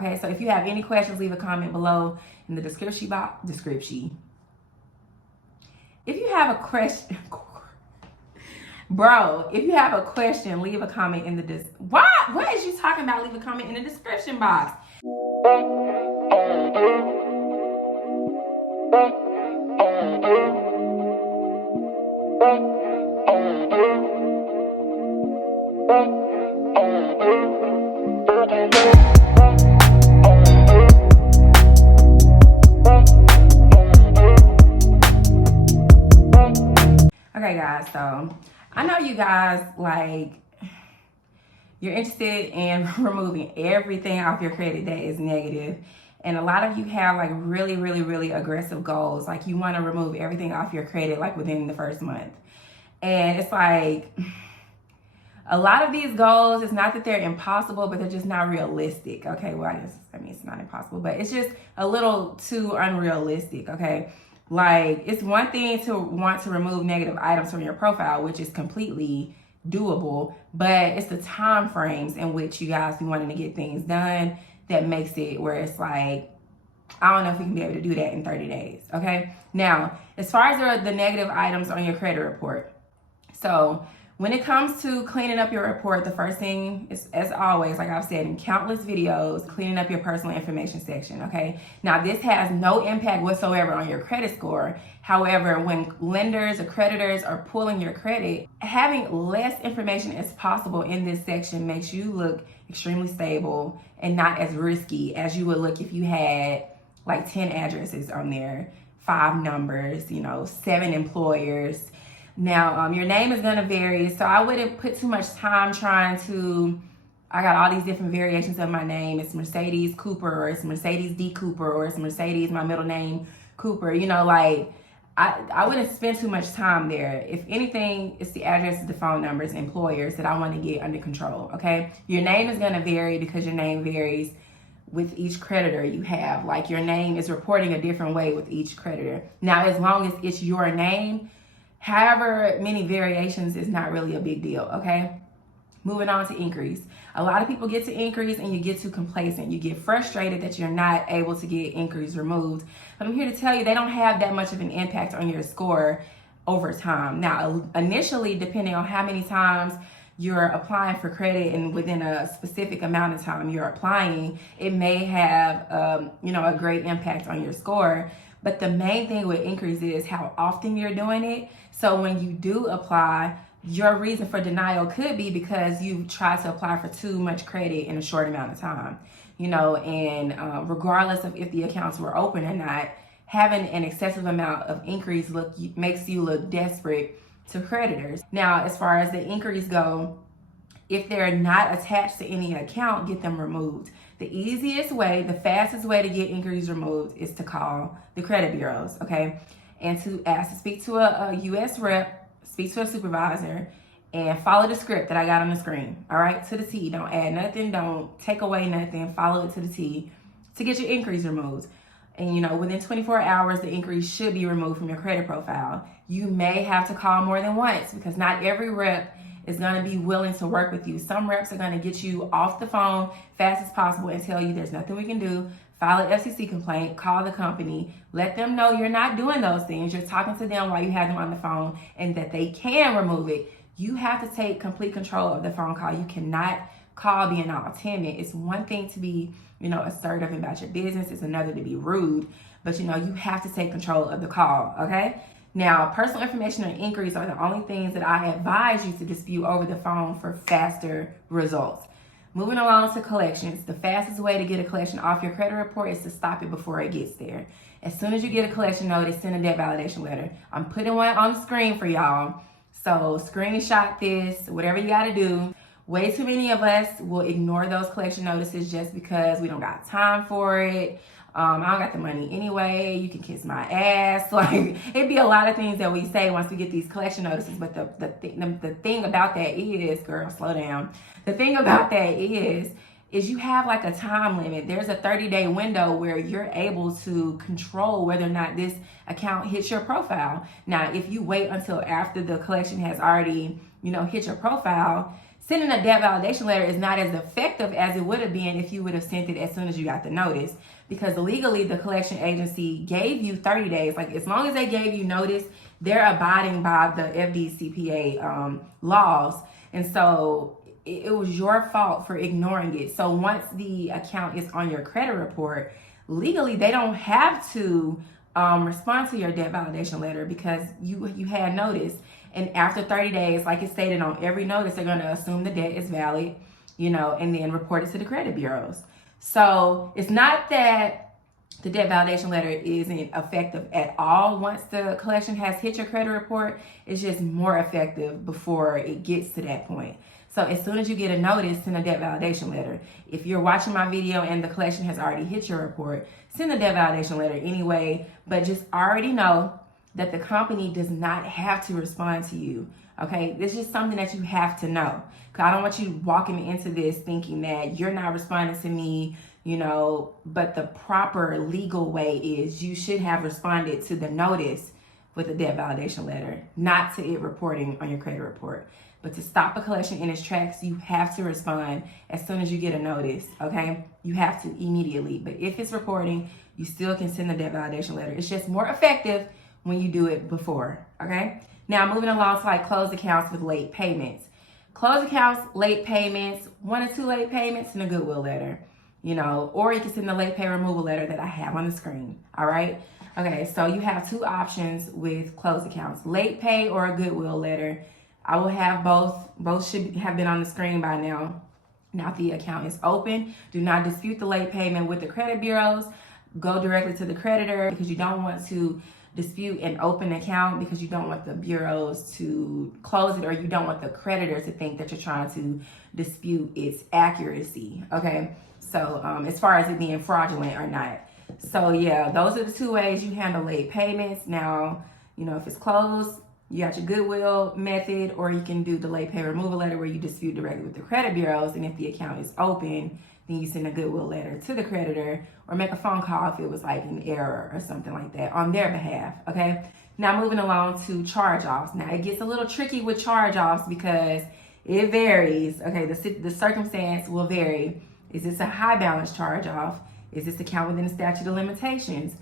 Okay, so if you have any questions, leave a comment below in the description box. If you have a question, bro, if you have a question, leave a comment in the what is you talking about? Leave a comment in the description box. Okay guys, so I know you guys, like, you're interested in removing everything off your credit that is negative. And a lot of you have like really aggressive goals. Like you want to remove everything off your credit like within the first month. And it's like, a lot of these goals, it's not that they're impossible, but they're just not realistic. Okay, well, I mean, it's not impossible, but it's just a little too unrealistic, okay? Like, it's one thing to want to remove negative items from your profile, which is completely doable, but it's the time frames in which you guys be wanting to get things done that makes it where it's like, I don't know if we can be able to do that in 30 days, okay? Now, as far as the negative items on your credit report, so when it comes to cleaning up your report, the first thing is, as always, like I've said in countless videos, cleaning up your personal information section, okay? Now, this has no impact whatsoever on your credit score. However, when lenders or creditors are pulling your credit, having less information as possible in this section makes you look extremely stable and not as risky as you would look if you had like 10 addresses on there, 5 numbers, 7 employers. Now, your name is gonna vary, so I wouldn't put too much time trying to, I got all these different variations of my name. It's Mercedes Cooper, or it's Mercedes D Cooper, or it's Mercedes, my middle name, Cooper. Like, I wouldn't spend too much time there. If anything, it's the addresses, the phone numbers, employers that I want to get under control, okay? Your name is gonna vary because your name varies with each creditor you have. Like, your name is reporting a different way with each creditor. Now, as long as it's your name, however many variations is not really a big deal, okay? Moving on to inquiries. A lot of people get to inquiries and you get too complacent. You get frustrated that you're not able to get inquiries removed. But I'm here to tell you they don't have that much of an impact on your score over time. Now, initially, depending on how many times you're applying for credit and within a specific amount of time you're applying, it may have, a great impact on your score. But the main thing with inquiries is how often you're doing it. So when you do apply, your reason for denial could be because you tried to apply for too much credit in a short amount of time, and regardless of if the accounts were open or not, having an excessive amount of inquiries makes you look desperate to creditors. Now, as far as the inquiries go, if they're not attached to any account, get them removed. The easiest way, the fastest way to get inquiries removed is to call the credit bureaus, okay? And to ask to speak to a U.S. rep, speak to a supervisor, and follow the script that I got on the screen, all right? To the T. Don't add nothing, don't take away nothing, follow it to the T to get your inquiries removed. And within 24 hours, the inquiries should be removed from your credit profile. You may have to call more than once because not every rep is going to be willing to work with you. Some reps are going to get you off the phone fast as possible and tell you there's nothing we can do. File an FCC complaint, call the company, let them know you're not doing those things. You're talking to them while you have them on the phone and that they can remove it. You have to take complete control of the phone call. You cannot call being all timid. It's one thing to be, assertive about your business. It's another to be rude. But, you have to take control of the call, okay? Now, personal information and inquiries are the only things that I advise you to dispute over the phone for faster results. Moving along to collections, the fastest way to get a collection off your credit report is to stop it before it gets there. As soon as you get a collection notice, send a debt validation letter. I'm putting one on the screen for y'all. So screenshot this, whatever you got to do. Way too many of us will ignore those collection notices just because we don't got time for it. I don't got the money anyway. You can kiss my ass. Like, it'd be a lot of things that we say once we get these collection notices. But the thing about that is, girl, slow down. The thing about that is you have like a time limit. There's a 30-day window where you're able to control whether or not this account hits your profile. Now, if you wait until after the collection has already, hit your profile, sending a debt validation letter is not as effective as it would have been if you would have sent it as soon as you got the notice, because legally the collection agency gave you 30 days. Like, as long as they gave you notice, they're abiding by the FDCPA laws. And so it was your fault for ignoring it. So once the account is on your credit report, legally they don't have to respond to your debt validation letter because you had notice. And after 30 days, like it stated on every notice, they're going to assume the debt is valid, and then report it to the credit bureaus. So it's not that the debt validation letter isn't effective at all once the collection has hit your credit report. It's just more effective before it gets to that point. So as soon as you get a notice, send a debt validation letter. If you're watching my video and the collection has already hit your report, send a debt validation letter anyway, but just already know that the company does not have to respond to you, okay? This is just something that you have to know. Because I don't want you walking into this thinking that you're not responding to me, but the proper legal way is you should have responded to the notice with a debt validation letter, not to it reporting on your credit report. But to stop a collection in its tracks, you have to respond as soon as you get a notice, okay? You have to immediately. But if it's reporting, you still can send the debt validation letter. It's just more effective when you do it before, okay? Now, moving along to like closed accounts with late payments. Closed accounts, late payments, 1 or 2 late payments, and a goodwill letter, or you can send the late pay removal letter that I have on the screen, all right? Okay, so you have 2 options with closed accounts, late pay or a goodwill letter. I will have both. Both should have been on the screen by now. Now, if the account is open, do not dispute the late payment with the credit bureaus. Go directly to the creditor because you don't want to dispute an open account because you don't want the bureaus to close it, or you don't want the creditor to think that you're trying to dispute its accuracy, okay? So as far as it being fraudulent or not. So yeah, those are the 2 ways you handle late payments. Now, if it's closed, you got your goodwill method, or you can do the late pay removal letter where you dispute directly with the credit bureaus. And if the account is open, then you send a goodwill letter to the creditor, or make a phone call if it was like an error or something like that on their behalf, okay? Now, moving along to charge-offs. Now, it gets a little tricky with charge-offs because it varies, okay? The circumstance will vary. Is this a high balance charge-off? Is this account within the statute of limitations?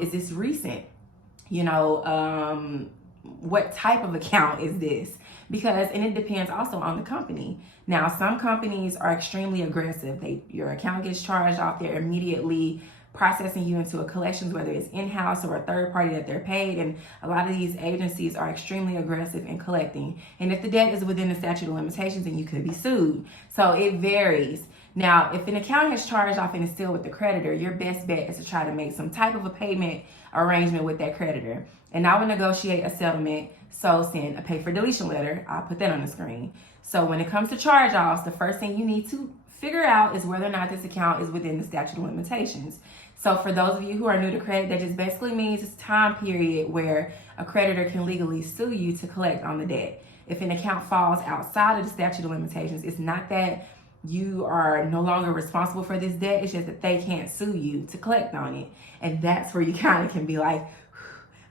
Is this recent? What type of account is this? And it depends also on the company. Now, some companies are extremely aggressive. Your account gets charged off, they're immediately processing you into a collections, whether it's in-house or a third party that they're paid. And a lot of these agencies are extremely aggressive in collecting. And if the debt is within the statute of limitations, then you could be sued. So it varies. Now, if an account has charged off and is still with the creditor, your best bet is to try to make some type of a payment arrangement with that creditor. And I would negotiate a settlement, so send a pay for deletion letter. I'll put that on the screen. So when it comes to charge-offs, the first thing you need to figure out is whether or not this account is within the statute of limitations. So for those of you who are new to credit, that just basically means it's time period where a creditor can legally sue you to collect on the debt. If an account falls outside of the statute of limitations, it's not that you are no longer responsible for this debt. It's just that they can't sue you to collect on it. And that's where you kind of can be like,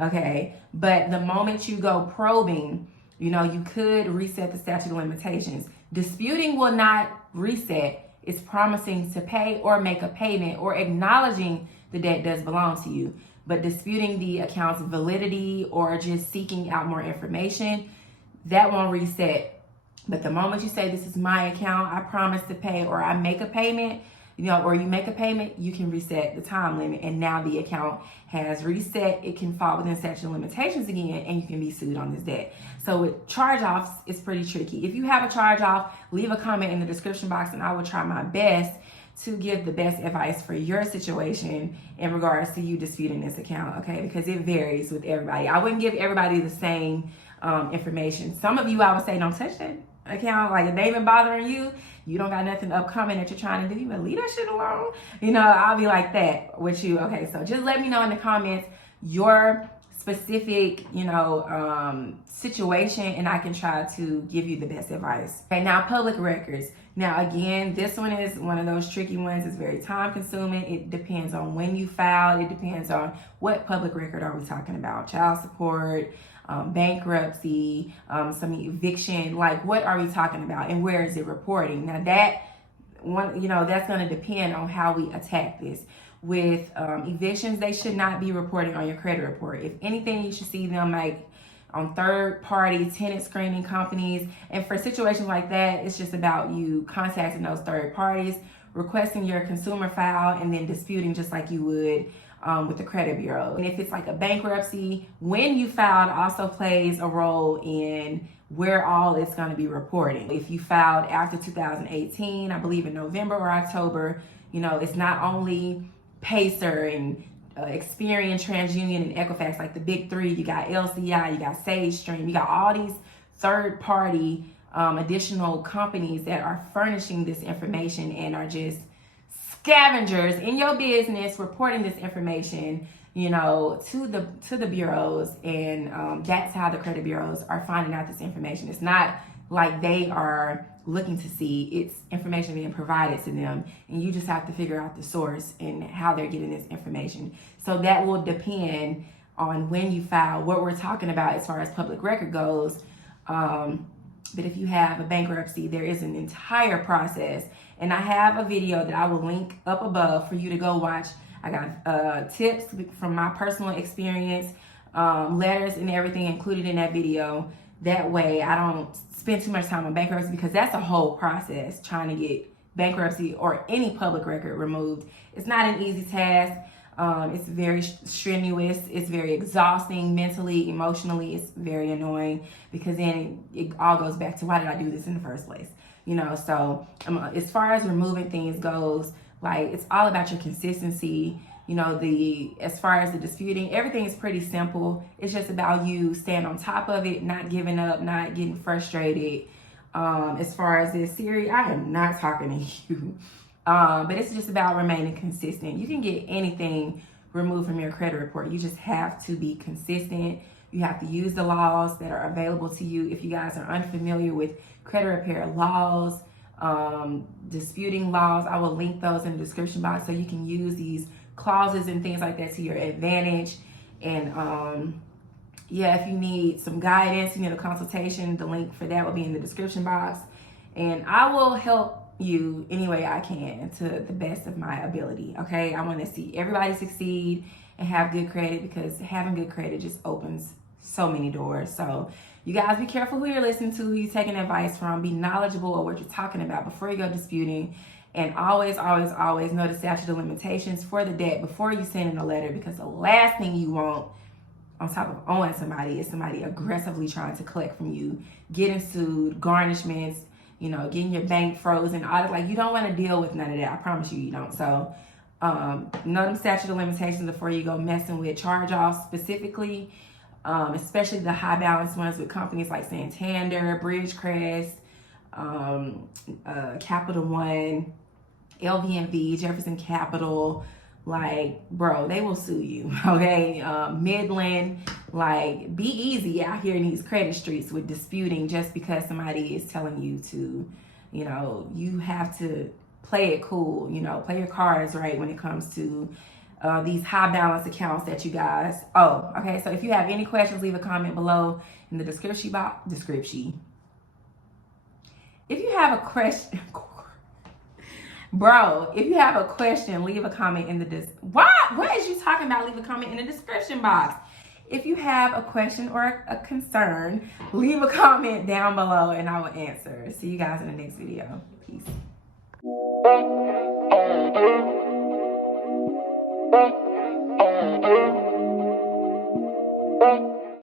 okay. But the moment you go probing, you could reset the statute of limitations. Disputing will not reset. It's promising to pay or make a payment or acknowledging the debt does belong to you. But disputing the account's validity or just seeking out more information, that won't reset. But the moment you say, this is my account, I promise to pay, or I make a payment, or you make a payment, you can reset the time limit. And now the account has reset. It can fall within statute of limitations again, and you can be sued on this debt. So with charge-offs, it's pretty tricky. If you have a charge-off, leave a comment in the description box, and I will try my best to give the best advice for your situation in regards to you disputing this account, okay? Because it varies with everybody. I wouldn't give everybody the same information. Some of you, I would say, don't touch that account. Like, if they've been bothering you, you don't got nothing upcoming that you're trying to do, you better leave that shit alone. I'll be like that with you. Okay, so just let me know in the comments your specific, situation, and I can try to give you the best advice. Okay, now public records. Now, again, this one is one of those tricky ones. It's very time consuming. It depends on when you filed. It depends on what public record are we talking about. Child support, bankruptcy, some eviction. Like, what are we talking about and where is it reporting? Now, that one, that's going to depend on how we attack this. With evictions, they should not be reporting on your credit report. If anything, you should see them like on third-party tenant screening companies. And for situations like that, it's just about you contacting those third parties, requesting your consumer file, and then disputing just like you would with the credit bureau. And if it's like a bankruptcy, when you filed also plays a role in where all it's going to be reporting. If you filed after 2018, I believe in November or October, it's not only Pacer and Experian, TransUnion, and Equifax, like the big three. You got LCI, you got SageStream, you got all these third-party additional companies that are furnishing this information and are just scavengers in your business, reporting this information, to the bureaus, and that's how the credit bureaus are finding out this information. It's not like they are looking to see, it's information being provided to them, and you just have to figure out the source and how they're getting this information. So that will depend on when you file, what we're talking about as far as public record goes. But if you have a bankruptcy, there is an entire process, and I have a video that I will link up above for you to go watch. I got tips from my personal experience, letters and everything included in that video. That way I don't spend too much time on bankruptcy, because that's a whole process, trying to get bankruptcy or any public record removed. It's not an easy task. It's very strenuous. It's very exhausting mentally, emotionally. It's very annoying, because then it all goes back to, why did I do this in the first place? So as far as removing things goes, like, it's all about your consistency. As far as the disputing, everything is pretty simple. It's just about you staying on top of it, not giving up, not getting frustrated. As far as this, Siri, I am not talking to you. But it's just about remaining consistent. You can get anything removed from your credit report. You just have to be consistent. You have to use the laws that are available to you. If you guys are unfamiliar with credit repair laws, disputing laws, I will link those in the description box so you can use these clauses and things like that to your advantage. And if you need some guidance, you need a consultation, the link for that will be in the description box, and I will help you any way I can to the best of my ability. Okay, I want to see everybody succeed and have good credit, because having good credit just opens so many doors. So you guys, be careful who you're listening to, who you're taking advice from. Be knowledgeable of what you're talking about before you go disputing. And always, always, always know the statute of limitations for the debt before you send in a letter, because the last thing you want on top of owing somebody is somebody aggressively trying to collect from you, getting sued, garnishments, getting your bank frozen, all that. Like, you don't want to deal with none of that. I promise you don't. So know them statute of limitations before you go messing with charge-offs specifically, especially the high balance ones with companies like Santander, Bridgecrest, Capital One, LVMV, Jefferson Capital. Like, bro, they will sue you. Okay, Midland. Like, be easy out here in these credit streets with disputing just because somebody is telling you to. You have to play it cool. Play your cards right when it comes to these high balance accounts that you guys. Oh, okay. So if you have any questions, leave a comment below in the description box. If you have a question, bro, if you have a question, leave a comment in the What is you talking about? Leave a comment in the description box. If you have a question or a concern, leave a comment down below and I will answer. See you guys in the next video. Peace.